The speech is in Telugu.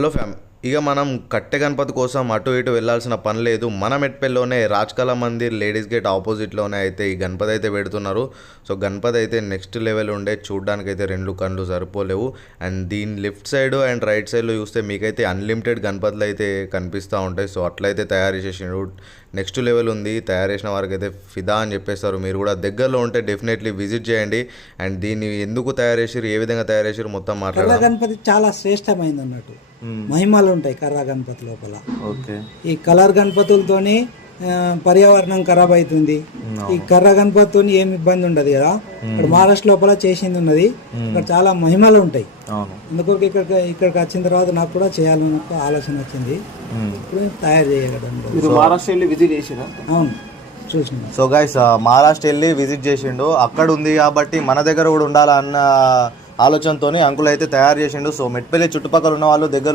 హలో ఫ్యామ్, ఇక మనం కట్టె గణపతి కోసం అటు ఇటు వెళ్ళాల్సిన పని లేదు. మన మెట్పల్లిలోనే రాజ్కళా మందిర్ లేడీస్ గేట్ ఆపోజిట్లోనే అయితే ఈ గణపతి అయితే పెడుతున్నారు. సో గణపతి అయితే నెక్స్ట్ లెవెల్ ఉండే, చూడడానికి అయితే రెండు కళ్ళు సరిపోలేవు. అండ్ దీని లెఫ్ట్ సైడ్ అండ్ రైట్ సైడ్లో చూస్తే మీకైతే అన్లిమిటెడ్ గణపతులు అయితే కనిపిస్తూ ఉంటాయి. సో అట్లయితే తయారు చేసిండు. నెక్స్ట్ లెవెల్ ఉంది, తయారు చేసిన వారికి అయితే ఫిదా అని చెప్పేస్తారు. మీరు కూడా దగ్గరలో ఉంటే డెఫినెట్లీ విజిట్ చేయండి. అండ్ దీన్ని ఎందుకు తయారు చేసారు, ఏ విధంగా తయారు చేసారు మొత్తం కర్ర గణపతి చాలా శ్రేష్టమైంది అన్నట్టు. మహిమలు ఉంటాయి కర్ర గణపతి లోపల. ఈ కలర్ గణపతులతోని పర్యావరణం ఖరాబ్ అవుతుంది. ఈ కర్ర గణపతితో ఏమి ఇబ్బంది ఉండదు కదా. ఇక్కడ మహారాష్ట్ర లోపల చేసింది ఉన్నది. ఇక్కడ చాలా మహిమలు ఉంటాయి. అందుకొరకు ఇక్కడికి వచ్చిన తర్వాత నాకు కూడా చేయాలని ఒక ఆలోచన వచ్చింది. ఇప్పుడు తయారు చేయగలం. అవును, చూసిన. సో గైస్, మహారాష్ట్ర వెళ్ళి విజిట్ చేసిండు. అక్కడ ఉంది కాబట్టి మన దగ్గర కూడా ఉండాలన్న ఆలోచనతోని అంకుల్ అయితే తయారు చేసిండు. సో మెట్పల్లి చుట్టుపక్కల ఉన్న వాళ్ళు, దగ్గర